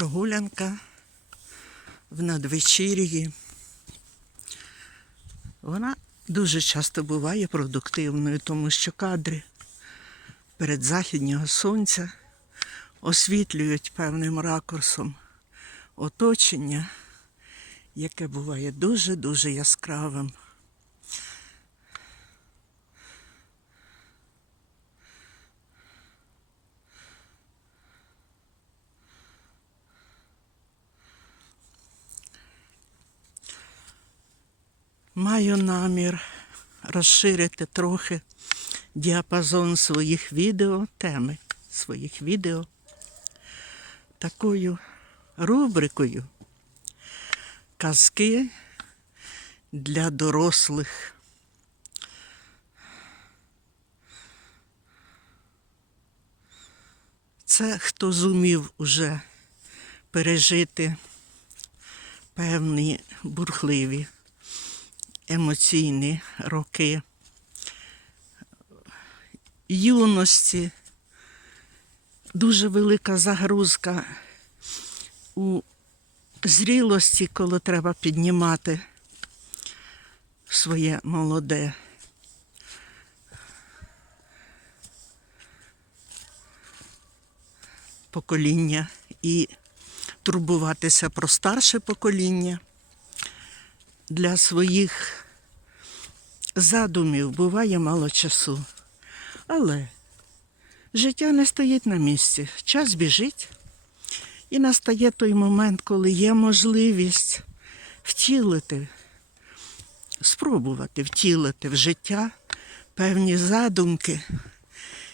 прогулянка в надвечір'ї. Вона дуже часто буває продуктивною, тому що кадри перед західнього сонця освітлюють певним ракурсом оточення, яке буває дуже-дуже яскравим. Маю намір розширити трохи діапазон своїх відео, теми своїх відео такою рубрикою казки для дорослих. Це хто зумів уже пережити певні бурхливі емоційні роки юності, дуже велика загрузка у зрілості, коли треба піднімати своє молоде. Покоління і турбуватися про старше покоління для своїх задумів буває мало часу. Але життя не стоїть на місці. Час біжить, і настає той момент, коли є можливість втілити, спробувати втілити в життя певні задумки,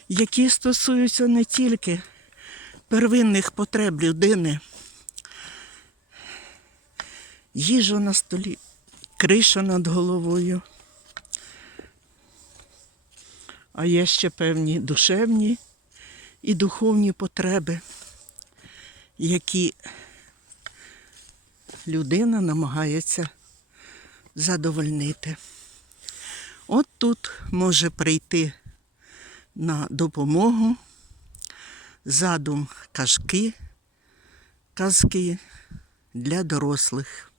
які стосуються не тільки первинних потреб людини, їжа на столі, криша над головою. А є ще певні душевні і духовні потреби, які людина намагається задовольнити. От тут може прийти на допомогу задум казки, казки для дорослих.